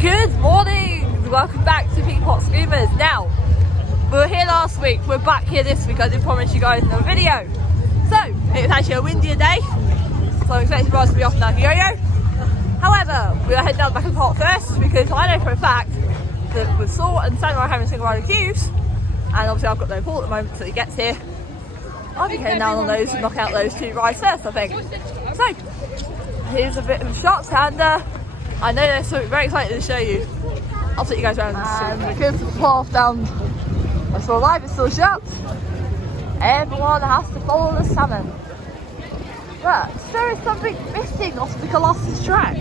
Good morning! Welcome back to Peapot Screamers. Now, we were here last week, we're back here this week. I did promise you guys another video. So, it's actually a windier day, so I'm expecting us to be off now to yo-yo. However, we are heading down the back of the park first because I know for a fact that with Saul and Samuel are having single rider queues, and obviously I've got no pull at the moment until he gets here. I'll be heading down on those and knock out those two rides first, I think. So, here's a bit of a shot, and I know they're so very excited to show you. I'll take you guys around and the kids path down. I saw live, it's still shut. Everyone has to follow the salmon. But there is something missing off the Colossus track.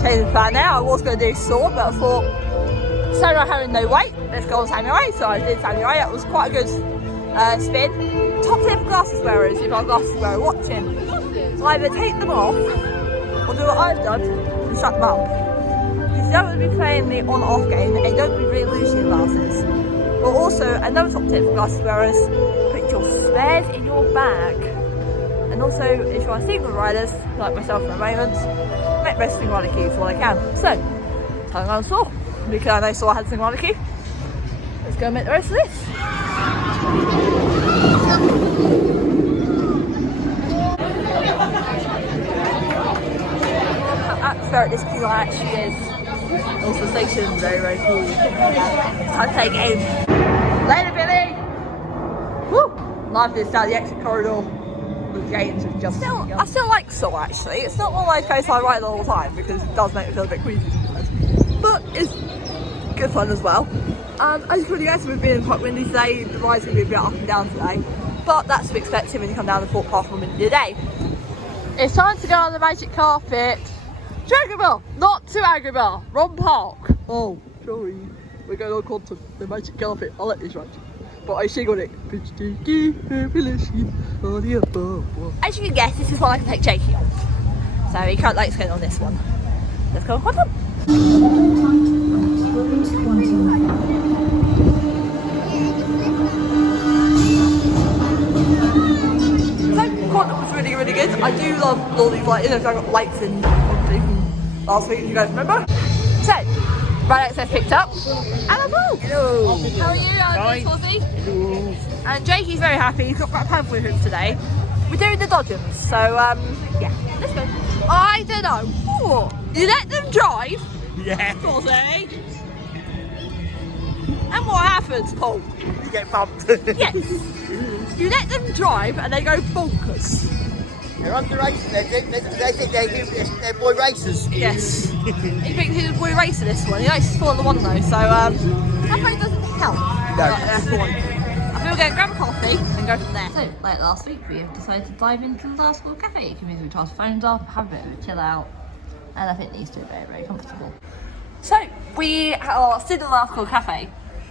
Changing the plan now. I was going to do Saw, but I thought Samurai having no weight, let's go on Samurai. So I did Samurai. That was quite a good spin. Top tip for glasses wearers, if I'm a glasses wearer watching, so either take them off or do what I've done and shut them up. Because you don't want to be playing the on-off game and you don't want to be really losing your glasses. But also, another top tip for glasses wearers, put your spares in your bag. And also, if you are single riders, like myself at the moment, make most single rider queues while I can. So, time on Saw, because I know Saw had single rider queue. Let's go and make the rest of this. Atmosphere at this queue line actually is. Also the station, very, very cool. Time to take it in. Later, Billy! Woo! Life is down the exit corridor. The games are just. I still like Saw actually. It's not one of my places I ride all the time because it does make me feel a bit queasy sometimes. But it's good fun as well. And as you can guess, we've been quite windy today. The ride's going to be a bit up and down today. But that's to be expected when you come down the Fort Park on a windy day. It's time to go on the magic carpet. To Agrabah, not to Agrabah, wrong park. Oh, sorry. We're going on content, the magic carpet. I'll let this ride. But I sing on it. As you can guess, this is what I can take Jakey on. So he can't like going on this one. Let's go on quantum. So, quantum was really, really good. I do love all these lights. I've got lights in last week, you guys remember? So, ride access picked up. And I'm all. Hello. How are you? I'm Fozzie. Hello. And Jakey's very happy. He's got Brad Panther with him today. We're doing the Dodgems. So, yeah, let's go. I don't know. Ooh, you let them drive? Yeah. Fozzie. And what happens, Paul? You get bumped. Yes. You let them drive and they go bonkers. They're underrated. They think they're boy racers. Yes. He thinks he's a boy racer this one. He likes to Formula 1 though, so that probably doesn't help. No. I think we're going to grab a coffee and go from there. So, like last week, we have decided to dive into the Last School Cafe. It can mean we charge phones off, have a bit of a chill out, and I think these two are very, very comfortable. So, we are still in the Last School Cafe,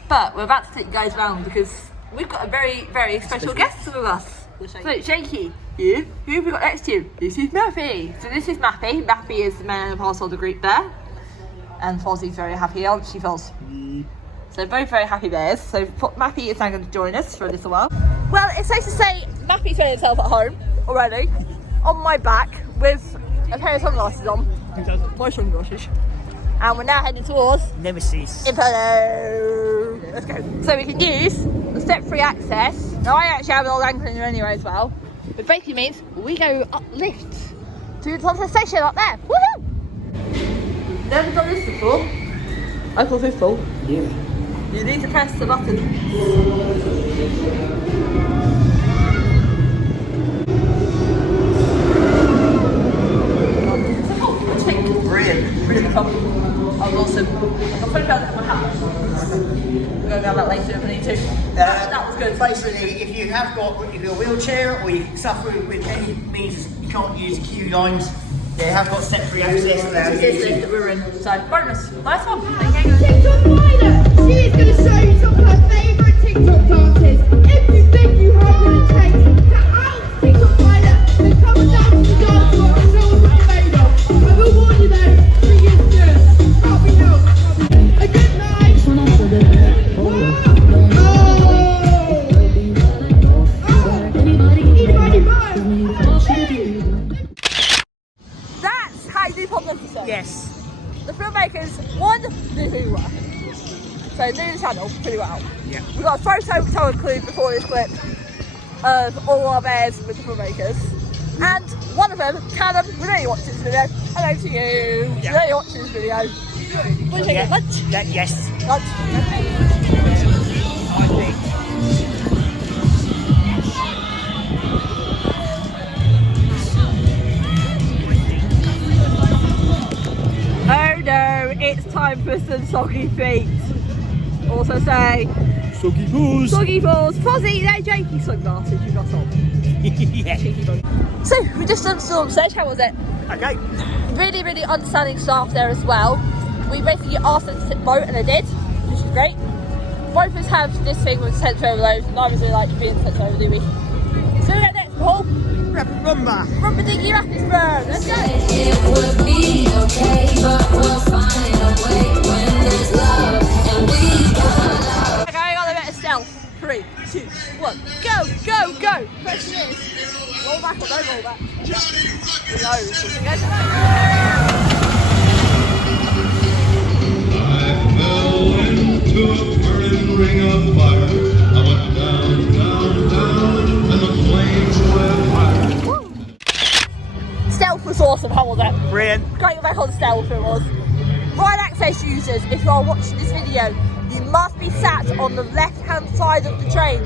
but we're about to take you guys around because we've got a very, very special guest with us. So, Jakey, who have we got next to you? This is Mappy. So this is Mappy. Mappy is the man of household of the group there. And Fozzie's very happy, aren't she, Foz? So both very happy bears. So Mappy is now going to join us for a little while. Well, it's safe to say Mappy's found himself at home already, on my back, with a pair of sunglasses on. My sunglasses. And we're now heading towards Nemesis. Inferno. Let's go. So we can use the step-free access. Now I actually have an old ankle in there anyway as well. Which basically means we go uplift to the top of the station up there. Woohoo! Never done this before. I thought this full. Yeah. You need to press the button. Brilliant. Really comfortable. I was awesome. I got $20 at my house. We're going to go that later if I need to. That was good. Basically, if you're a wheelchair or you suffer with any means you can't use the queue lines, they have got step-free access now. This is that we're in. So, bonus. Nice one. TikTok Rider! She is going to show you some of her favourite TikTok dances. If you think you have what it takes to out TikTok Rider, then come down to the dance floor and show us what you're made of. I will warn you though, she is good. Can't be helped. A good night! Oh! Oh! Anybody mind? because one, they're newer. So new to the channel pretty well. Yeah. We've got a photo which I'll include before this clip of all our bears with the filmmakers. And one of them, Callum, we know you watch this video. Hello to you. Yeah. We know you watch this video. What do you think? Lunch? Yes. Lunch. I think. Oh no, it's time for some soggy feet. Also say Soggy balls. soggy balls. Fozzie, they're Jakey sunglasses you got on. Yeah. Cheeky bug. So we just done Storm Stage, how was it? Okay. Really, really understanding staff there as well. We basically asked them to vote and they did, which is great. Both of us have this thing with sensory overload, neither of us like being sensory overload, do we? So we get next, Paul. Rumba. Rumba Diggy Rapidsburg, let's go! It would be okay, but we'll find a way when there's love and we got love. Okay, I got a bit of stealth. 3, 2, 1, go, go, go! Question is, roll back or don't roll back? Who knows? Here we go. I fell into a burning ring of fire. I went down, down, down, and the flames were higher. Stealth was awesome, how was that? Brilliant. Going back on stealth it was. Ride access users, if you are watching this video, you must be sat on the left hand side of the train.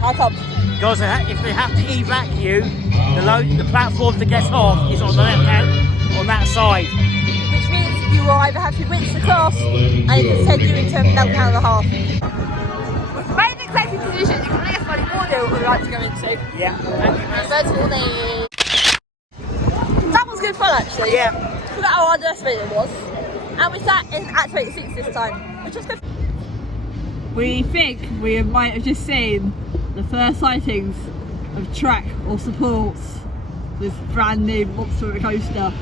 How come? Because if they have to evac you, the platform to get off is on the left hand, on that side. Which means you will either have to rinse the class and it can send you into a meltdown and a half. With the main executive decision, you can leave money audio what we'd like to go into. Yeah. First warning. That was good fun actually. Yeah. Forgot how underestimated it was. And we sat in Activate 6 this time, which was good. We think we might have just seen the first sightings of track or supports this brand new monster coaster.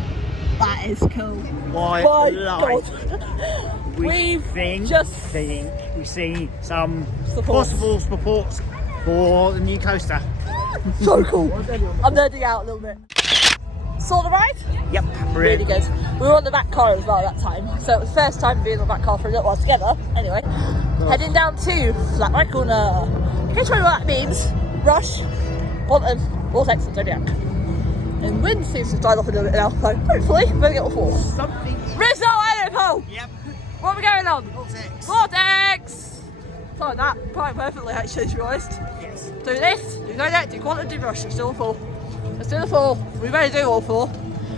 That is cool. My My life. God. We We've think just- we see some Supports. possible supports for the new coaster. So cool. I'm nerding out a little bit. Saw the ride? Yep. Really Brilliant. good. We were on the back car as well at that time, so it was the first time being on the back car for a little while together. Anyway, heading down to Flat Right Corner. In case you don't know what that means, Rush, Bonton, Vortex and Zodiac. And wind seems to have died off a little bit now, so hopefully we'll get all four. Something. Result, Paul! Yep. What are we going on? Vortex. Vortex! Like that, quite perfectly actually, to be honest. Yes. Do this, do that, do quantum, do rush, let's do all four. Let's do the four. We better do all four.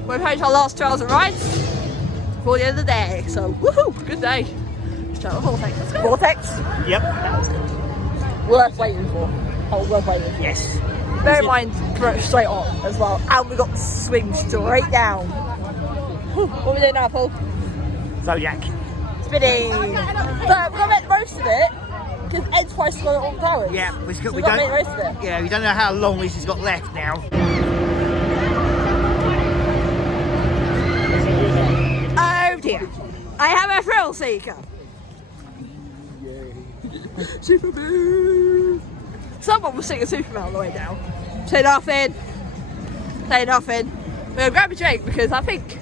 We've had our last trials and rides before the end of the day, so woohoo, good day. Let's try the Vortex. Let's go. Vortex, Yep. That was good. worth waiting for. Oh, worth waiting for. Yes. Bear in mind, throw it straight on as well, and we got to swing straight down. Whew. What are we doing now, Paul? Zodiac. Spinning. So we've got to make the most of it, because Ed's twice got it on towers. Yeah. So we've got to make the most of it. Yeah. We don't know how long this has got left now. Oh dear, I have a thrill seeker. Superman. Someone was singing Superman on the way down. Say nothing. Say nothing. We're gonna grab a drink because I think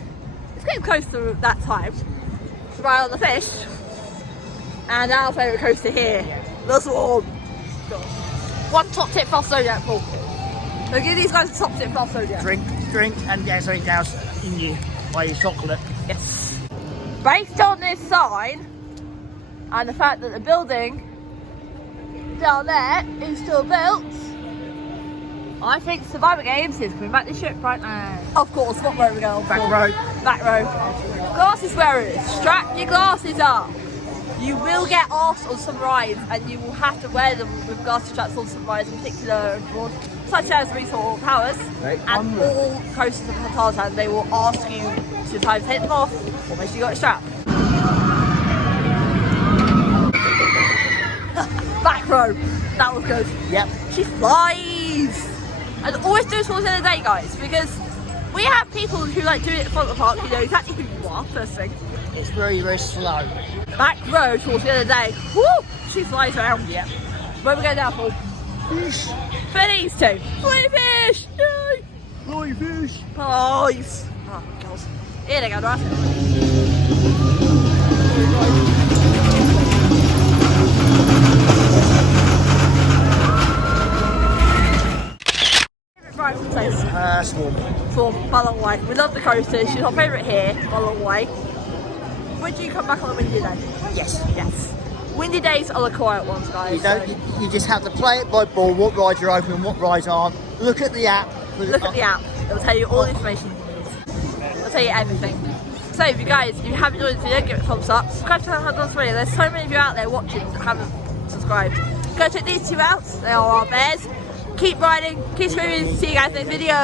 it's getting close to that time. To ride on the fish. And our favourite coaster here, the Swan. One top tip for Zodiac, Paul. So give these guys a top tip for Zodiac. Drink, and get something down in you by your chocolate. Yes. Based on this sign and the fact that the building down there is still built, I think Survivor Games is coming back to the ship right now. Of course, what row are we going? Back row. Back row. Glasses wearers, strap your glasses up. You will get asked on some rides and you will have to wear them with glasses straps on some rides in particular, such as Resort Powers and all coasters of Tarzan. They will ask you to either take them off or make sure you got a strap. Back row, that was good. Yep. She flies! And always do it towards the end of the day, guys, because we have people who like do it at the front of the park, you know exactly who you are, first thing. It's very, very slow. Back row towards the end of the day, woo! She flies around. Yep. Where we go now, Paul? Fish. For these two. Fly fish! Yay! Fly fish. Nice! Oh, girls. Here they go, right? Favourite ride from place? Swarm. For Mullum Way. We love the coaster. She's our favourite here, Mullum Way. Would you come back on a windy day? Yes. Yes. Windy days are the quiet ones, guys. You don't. so You just have to play it by ball. What rides are open and what rides aren't. Look at the app. look at the app. It will tell you all the information you need. It'll tell you everything. So if you guys, if you haven't enjoyed this video, give it a thumbs up. Subscribe to the channel already. There's so many of you out there watching that haven't subscribed. Go check these two out. They are our bears. Keep riding, keep screaming. See you guys next video.